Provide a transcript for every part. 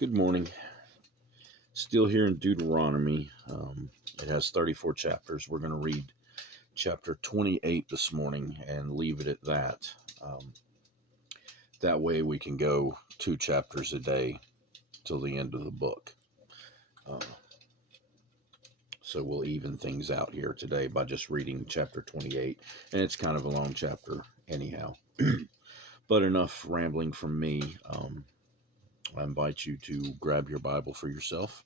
Good morning. Still here in Deuteronomy. It has 34 chapters. We're going to read chapter 28 this morning and leave it at that. That way we can go 2 chapters a day till the end of the book. So we'll even things out here today by just reading chapter 28. And it's kind of a long chapter anyhow. But enough rambling from me. I invite you to grab your Bible for yourself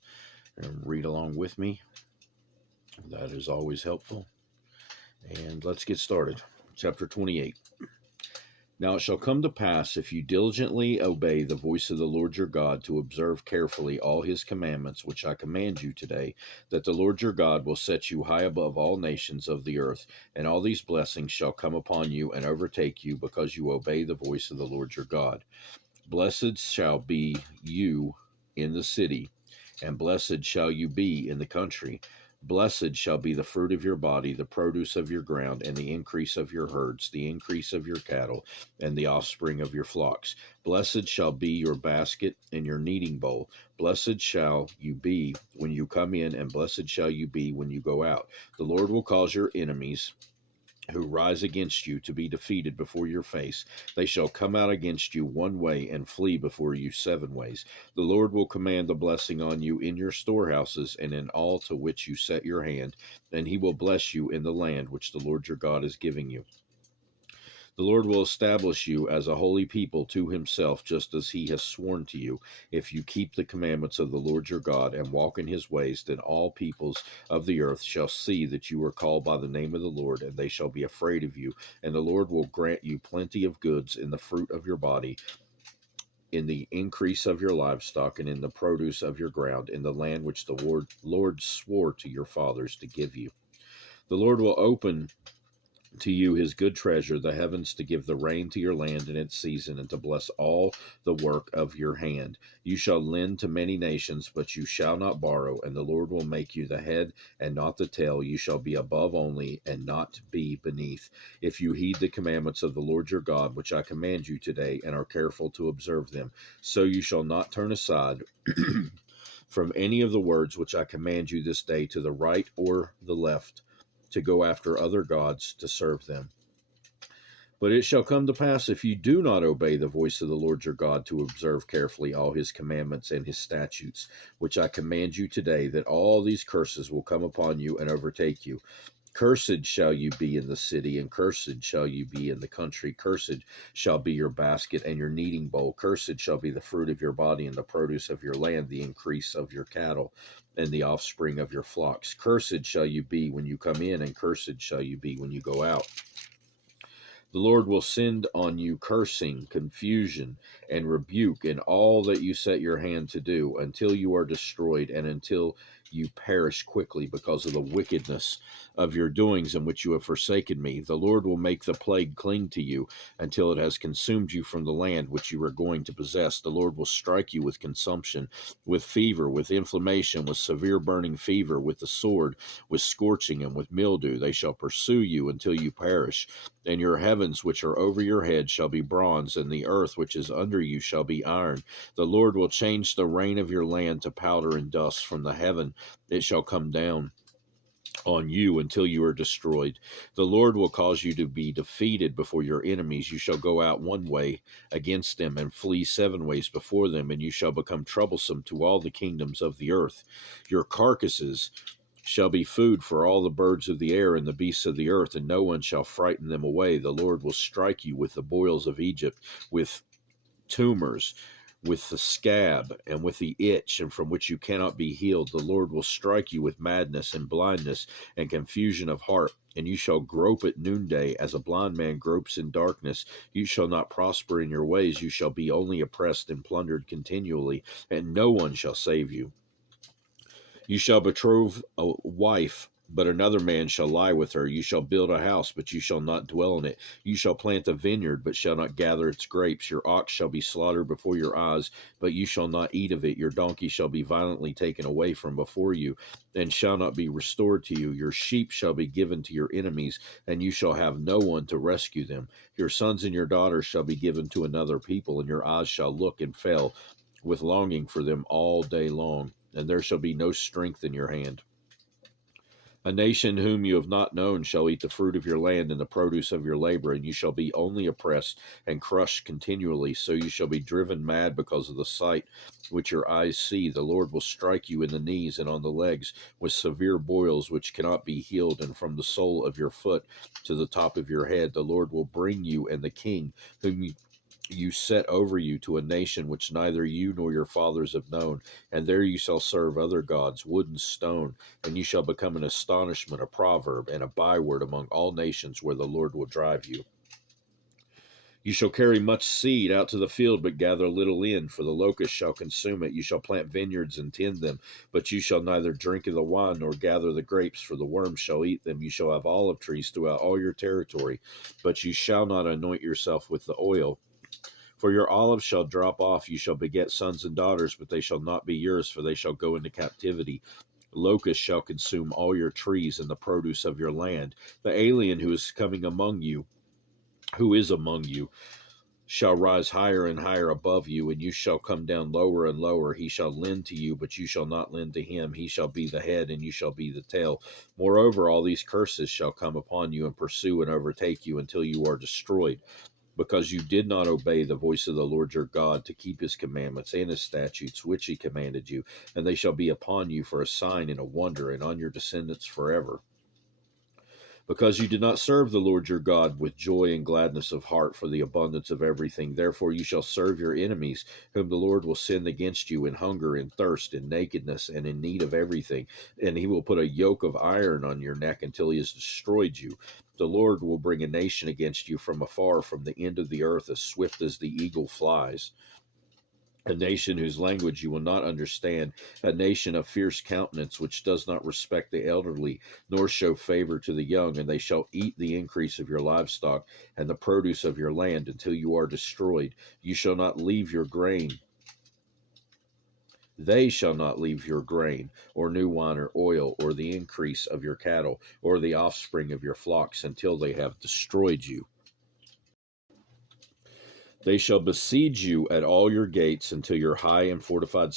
and read along with me. That is always helpful. And let's get started. Chapter 28. Now it shall come to pass, if you diligently obey the voice of the Lord your God, to observe carefully all his commandments, which I command you today, that the Lord your God will set you high above all nations of the earth, and all these blessings shall come upon you and overtake you, because you obey the voice of the Lord your God. Blessed shall be you in the city, and blessed shall you be in the country. Blessed shall be the fruit of your body, the produce of your ground, and the increase of your herds, the increase of your cattle, and the offspring of your flocks. Blessed shall be your basket and your kneading bowl. Blessed shall you be when you come in, and blessed shall you be when you go out. The Lord will cause your enemies who rise against you to be defeated before your face. They shall come out against you one way and flee before you 7 ways. The Lord will command the blessing on you in your storehouses and in all to which you set your hand, and he will bless you in the land which the Lord your God is giving you. The Lord will establish you as a holy people to himself, just as he has sworn to you. If you keep the commandments of the Lord your God and walk in his ways, then all peoples of the earth shall see that you are called by the name of the Lord, and they shall be afraid of you. And the Lord will grant you plenty of goods in the fruit of your body, in the increase of your livestock, and in the produce of your ground, in the land which the Lord swore to your fathers to give you. The Lord will open to you his good treasure, the heavens, to give the rain to your land in its season, and to bless all the work of your hand. You shall lend to many nations, but you shall not borrow, and the Lord will make you the head and not the tail. You shall be above only, and not be beneath. If you heed the commandments of the Lord your God, which I command you today, and are careful to observe them, so you shall not turn aside from any of the words which I command you this day, to the right or the left, to go after other gods to serve them. But it shall come to pass, if you do not obey the voice of the Lord your God, to observe carefully all his commandments and his statutes, which I command you today, that all these curses will come upon you and overtake you. Cursed shall you be in the city, and cursed shall you be in the country. Cursed shall be your basket and your kneading bowl. Cursed shall be the fruit of your body and the produce of your land, the increase of your cattle, and the offspring of your flocks. Cursed shall you be when you come in, and cursed shall you be when you go out. The Lord will send on you cursing, confusion, and rebuke in all that you set your hand to do, until you are destroyed, and until you perish quickly because of the wickedness of your doings in which you have forsaken me. The Lord will make the plague cling to you until it has consumed you from the land which you are going to possess. The Lord will strike you with consumption, with fever, with inflammation, with severe burning fever, with the sword, with scorching, and with mildew. They shall pursue you until you perish. And your heavens which are over your head shall be bronze, and the earth which is under you shall be iron. The Lord will change the rain of your land to powder and dust from the heaven. It shall come down on you until you are destroyed. The Lord will cause you to be defeated before your enemies. You shall go out one way against them, and flee 7 ways before them, and you shall become troublesome to all the kingdoms of the earth. Your carcasses shall be food for all the birds of the air and the beasts of the earth, and no one shall frighten them away. The Lord will strike you with the boils of Egypt, with tumors, with the scab, and with the itch, and from which you cannot be healed. The Lord will strike you with madness and blindness and confusion of heart, and you shall grope at noonday as a blind man gropes in darkness. You shall not prosper in your ways. You shall be only oppressed and plundered continually, and no one shall save you. You shall betroth a wife, but another man shall lie with her. You shall build a house, but you shall not dwell in it. You shall plant a vineyard, but shall not gather its grapes. Your ox shall be slaughtered before your eyes, but you shall not eat of it. Your donkey shall be violently taken away from before you, and shall not be restored to you. Your sheep shall be given to your enemies, and you shall have no one to rescue them. Your sons and your daughters shall be given to another people, and your eyes shall look and fail, with longing for them all day long, and there shall be no strength in your hand. A nation whom you have not known shall eat the fruit of your land and the produce of your labor, and you shall be only oppressed and crushed continually. So you shall be driven mad because of the sight which your eyes see. The Lord will strike you in the knees and on the legs with severe boils which cannot be healed, and from the sole of your foot to the top of your head. The Lord will bring you and the king whom you set over you to a nation which neither you nor your fathers have known, and there you shall serve other gods, wood and stone, and you shall become an astonishment, a proverb, and a byword among all nations where the Lord will drive you. You shall carry much seed out to the field, but gather little in, for the locust shall consume it. You shall plant vineyards and tend them, but you shall neither drink of the wine nor gather the grapes, for the worms shall eat them. You shall have olive trees throughout all your territory, but you shall not anoint yourself with the oil. For your olives shall drop off, you shall beget sons and daughters, but they shall not be yours, for they shall go into captivity. Locusts shall consume all your trees and the produce of your land. The alien who is among you, shall rise higher and higher above you, and you shall come down lower and lower. He shall lend to you, but you shall not lend to him. He shall be the head, and you shall be the tail. Moreover, all these curses shall come upon you and pursue and overtake you until you are destroyed, because you did not obey the voice of the Lord your God to keep his commandments and his statutes, which he commanded you, and they shall be upon you for a sign and a wonder, and on your descendants forever. Because you did not serve the Lord your God with joy and gladness of heart for the abundance of everything, therefore you shall serve your enemies, whom the Lord will send against you in hunger, in thirst, in nakedness, and in need of everything. And he will put a yoke of iron on your neck until he has destroyed you. The Lord will bring a nation against you from afar, from the end of the earth, as swift as the eagle flies. A nation whose language you will not understand, a nation of fierce countenance, which does not respect the elderly, nor show favor to the young, and they shall eat the increase of your livestock and the produce of your land until you are destroyed. You shall not leave your grain. They shall not leave your grain, or new wine, or oil, or the increase of your cattle, or the offspring of your flocks, until they have destroyed you. They shall besiege you at all your gates until your high and fortified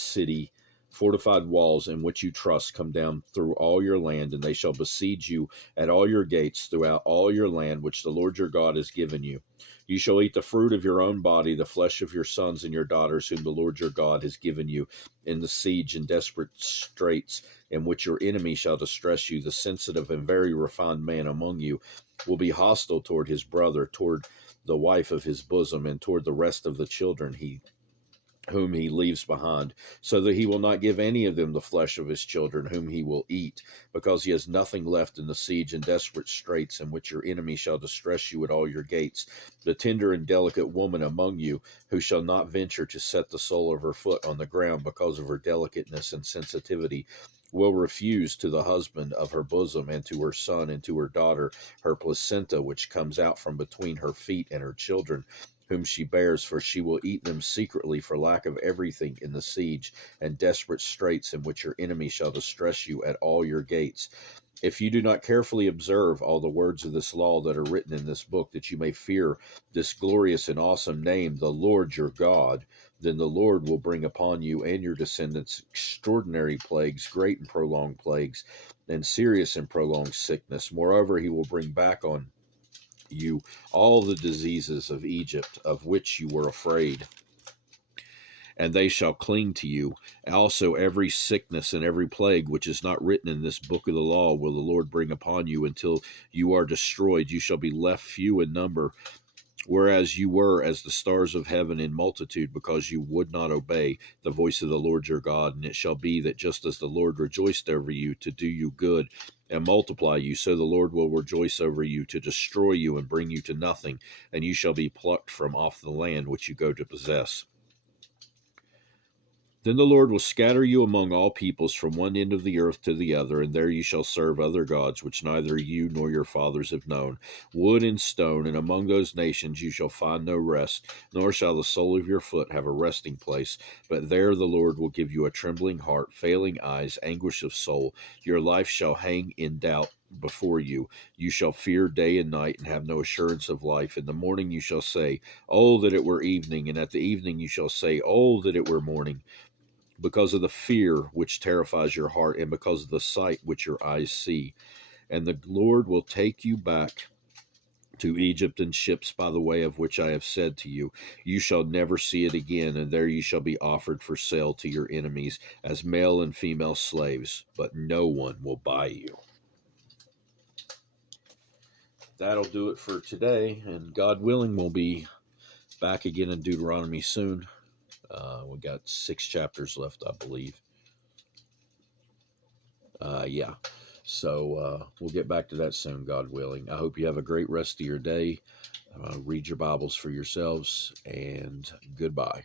walls in which you trust come down through all your land, and they shall besiege you at all your gates throughout all your land which the Lord your God has given you. You shall eat the fruit of your own body, the flesh of your sons and your daughters, whom the Lord your God has given you in the siege and desperate straits in which your enemy shall distress you. The sensitive and very refined man among you will be hostile toward his brother, toward the wife of his bosom, and toward the rest of the children whom he leaves behind, so that he will not give any of them the flesh of his children whom he will eat, because he has nothing left in the siege and desperate straits in which your enemy shall distress you at all your gates. The tender and delicate woman among you, who shall not venture to set the sole of her foot on the ground because of her delicateness and sensitivity, will refuse to the husband of her bosom, and to her son and to her daughter her placenta which comes out from between her feet, and her children whom she bears, for she will eat them secretly for lack of everything in the siege and desperate straits in which your enemy shall distress you at all your gates. If you do not carefully observe all the words of this law that are written in this book, that you may fear this glorious and awesome name, the Lord your God, then the Lord will bring upon you and your descendants extraordinary plagues, great and prolonged plagues, and serious and prolonged sickness. Moreover, he will bring back on you all the diseases of Egypt, of which you were afraid, and they shall cling to you. Also every sickness and every plague which is not written in this book of the law will the Lord bring upon you until you are destroyed. You shall be left few in number, whereas you were as the stars of heaven in multitude, because you would not obey the voice of the Lord your God. And it shall be that just as the Lord rejoiced over you to do you good and multiply you, so the Lord will rejoice over you to destroy you and bring you to nothing, and you shall be plucked from off the land which you go to possess. Then the Lord will scatter you among all peoples from one end of the earth to the other, and there you shall serve other gods, which neither you nor your fathers have known, wood and stone, and among those nations you shall find no rest, nor shall the sole of your foot have a resting place. But there the Lord will give you a trembling heart, failing eyes, anguish of soul. Your life shall hang in doubt before you. You shall fear day and night, and have no assurance of life. In the morning you shall say, oh, that it were evening, and at the evening you shall say, oh, that it were morning, because of the fear which terrifies your heart, and because of the sight which your eyes see. And the Lord will take you back to Egypt in ships by the way of which I have said to you. You shall never see it again, and there you shall be offered for sale to your enemies as male and female slaves, but no one will buy you. That'll do it for today, and God willing, we'll be back again in Deuteronomy soon. We got 6 chapters left, I believe. Yeah. So we'll get back to that soon, God willing. I hope you have a great rest of your day. Read your Bibles for yourselves, and goodbye.